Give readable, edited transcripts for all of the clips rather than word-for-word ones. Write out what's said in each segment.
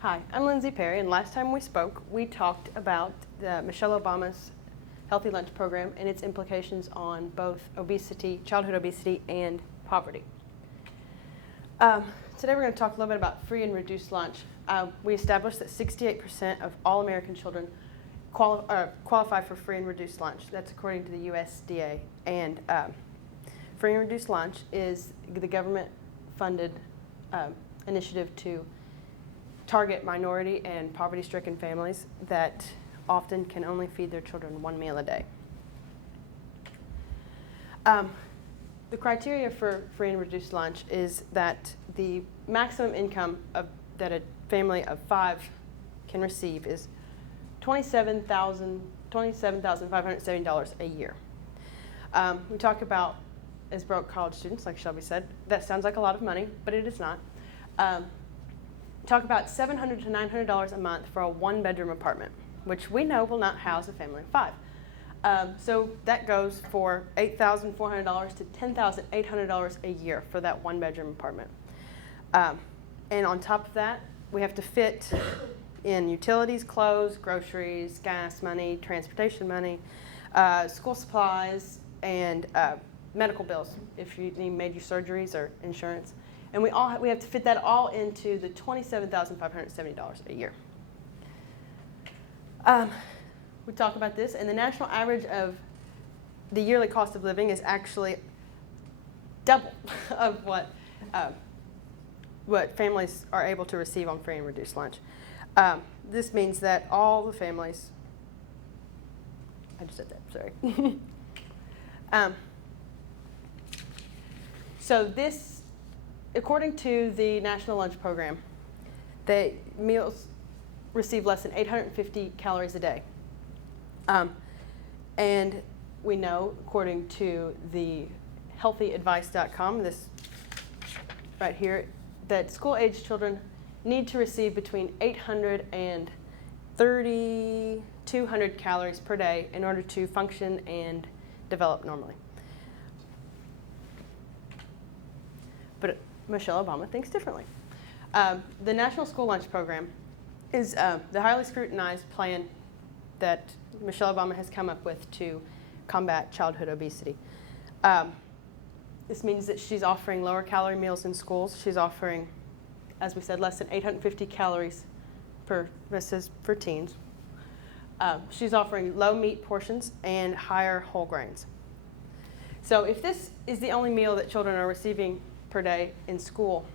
Hi, I'm Lindsay Perry, and last time we spoke, we talked about Michelle Obama's Healthy Lunch Program and its implications on both obesity, childhood obesity, and poverty. Today we're going to talk a little bit about free and reduced lunch. We established that 68% of all American children qualify for free and reduced lunch. That's according to the USDA. And free and reduced lunch is the government-funded initiative to target minority and poverty-stricken families that often can only feed their children one meal a day. The criteria for free and reduced lunch is that the maximum income that a family of 5 can receive is $27,570 a year. We talk about, as broke college students, like Shelby said, that sounds like a lot of money, but it is not. Talk about $700 to $900 a month for a one-bedroom apartment, which we know will not house a family of 5. So that goes for $8,400 to $10,800 a year for that one-bedroom apartment. And on top of that, we have to fit in utilities, clothes, groceries, gas money, transportation money, school supplies, and medical bills if you need major surgeries or insurance. And we have to fit that all into the $27,570 a year. We talk about this, and the national average of the yearly cost of living is actually double of what families are able to receive on free and reduced lunch. This means that all the families, I just said that, sorry. So this, according to the National Lunch Program, the meals receive less than 850 calories a day. And we know, according to the healthyadvice.com, this right here, that school-age children need to receive between 800 and 3,200 calories per day in order to function and develop normally. But Michelle Obama thinks differently. The National School Lunch Program is the highly scrutinized plan that Michelle Obama has come up with to combat childhood obesity. This means that she's offering lower calorie meals in schools. She's offering, as we said, less than 850 calories this is for teens. She's offering low meat portions and higher whole grains. So if this is the only meal that children are receiving per day in school,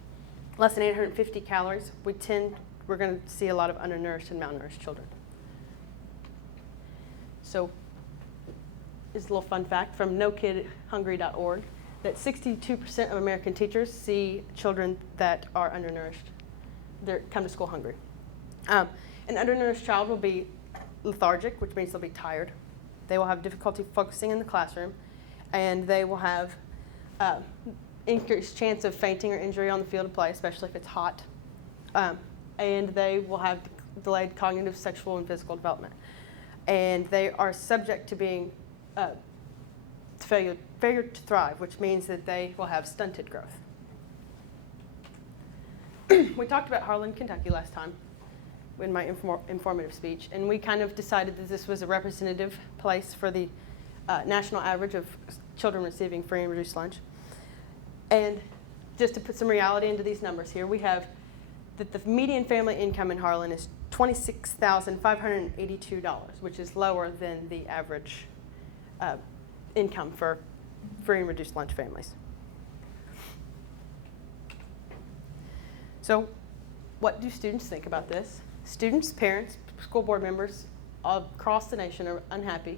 less than 850 calories, we're going to see a lot of undernourished and malnourished children. So, this is a little fun fact from NoKidHungry.org that 62% of American teachers see children that are undernourished. They come to school hungry. An undernourished child will be lethargic, which means they'll be tired. They will have difficulty focusing in the classroom, and they will have increased chance of fainting or injury on the field of play, especially if it's hot. And they will have delayed cognitive, sexual, and physical development. And they are subject to being failure to thrive, which means that they will have stunted growth. We talked about Harlan, Kentucky last time in my informative speech, and we kind of decided that this was a representative place for the national average of children receiving free and reduced lunch. And just to put some reality into these numbers here, we have that the median family income in Harlan is $26,582, which is lower than the average income for free and reduced lunch families. So what do students think about this? Students, parents, school board members across the nation are unhappy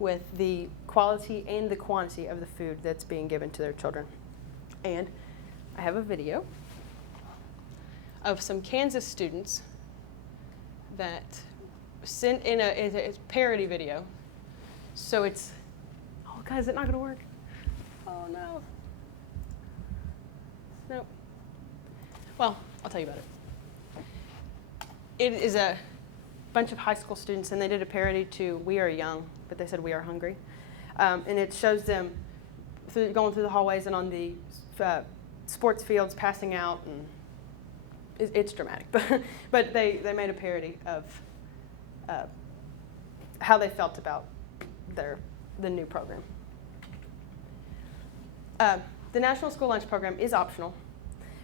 with the quality and the quantity of the food that's being given to their children. And I have a video of some Kansas students that sent in it's a parody video. So it's, oh God, is it not gonna work? Oh no. Nope. Well, I'll tell you about it. It is a bunch of high school students, and they did a parody to We Are Young, but they said We Are Hungry. And it shows them going through the hallways and on the sports fields passing out and it's dramatic, but they made a parody of how they felt about the new program. The National School Lunch Program is optional,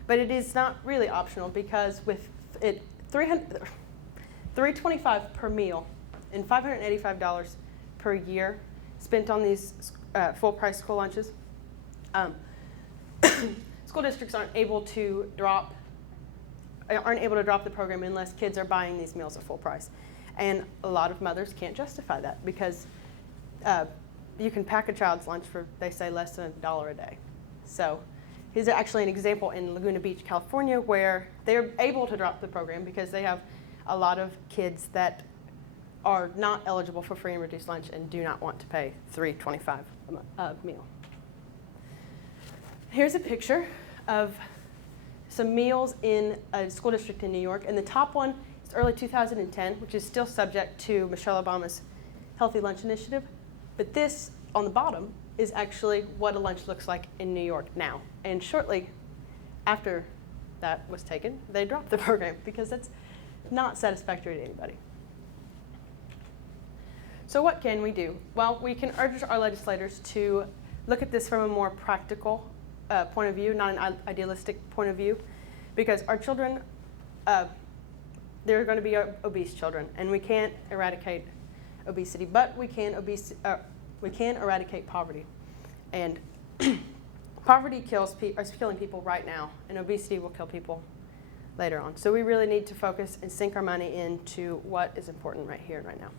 but it is not really optional because with it $325 per meal and $585 per year spent on these full-price school lunches, school districts aren't able to drop the program unless kids are buying these meals at full price. And a lot of mothers can't justify that because you can pack a child's lunch for, they say, less than $1 a day. So here's actually an example in Laguna Beach, California, where they're able to drop the program because they have a lot of kids that are not eligible for free and reduced lunch and do not want to pay $3.25 a meal. Here's a picture of some meals in a school district in New York, and the top one is early 2010, which is still subject to Michelle Obama's Healthy Lunch Initiative. But this on the bottom is actually what a lunch looks like in New York now. And shortly after that was taken, they dropped the program because that's not satisfactory to anybody. So what can we do? Well, we can urge our legislators to look at this from a more practical point of view, not an idealistic point of view, because our children, there are going to be obese children, and we can't eradicate obesity, but we can eradicate poverty. And poverty is killing people right now, and obesity will kill people later on. So we really need to focus and sink our money into what is important right here and right now.